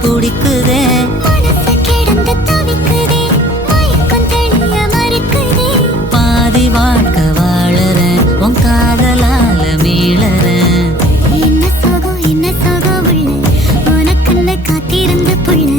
பிடிக்குதே மனசு கிடந்து தவிக்குதே மயக்கம் தெளிய மறுக்குதே பாதி வாழ்க்கை வாழறேன் உன் காதலால மீளறேன் என்ன சோகம் உள்ள உனக்குன்னு காத்திருந்த புள்ள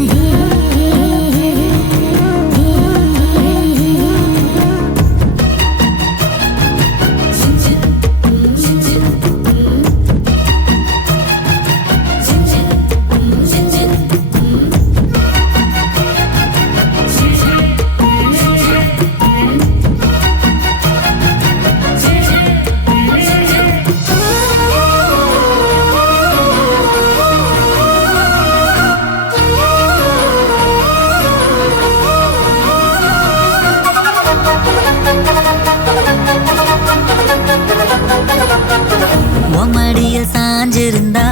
உம்மடிய சாஞ்சிருந்தா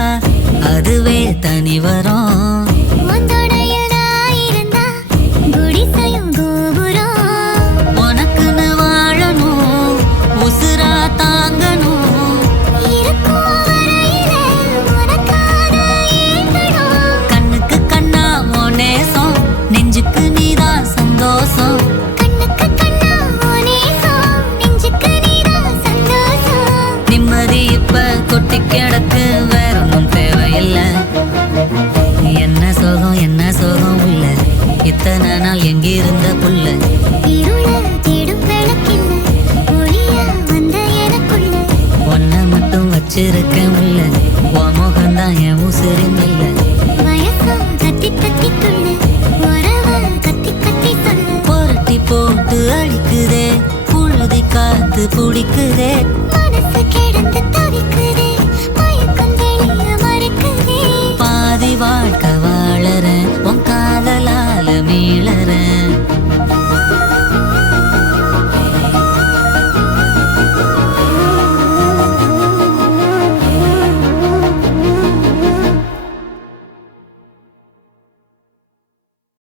அதுவே தனி வரும் உனக்குன்னு வாழணும் உசுரா தாங்கணும் கண்ணுக்கு கண்ணா ஓ நேசம் நெஞ்சுக்கு நீதான் சந்தோஷம் நிம்மதி இப்ப கொட்டி கிடக்கு வேற ஒன்றும் தேவையில்லை என்ன சோகம் உள்ள இத்தனை நாள் எங்கிருந்த புள்ள ஒன்ன மட்டும் வச்சிருக்கேன் உள்ள உன் முகம்தான் என் உசிரின் இல்லை புரட்டி போட்டு அடிக்குதே புழுதி காத்து பிடிக்குதே மனசு கெட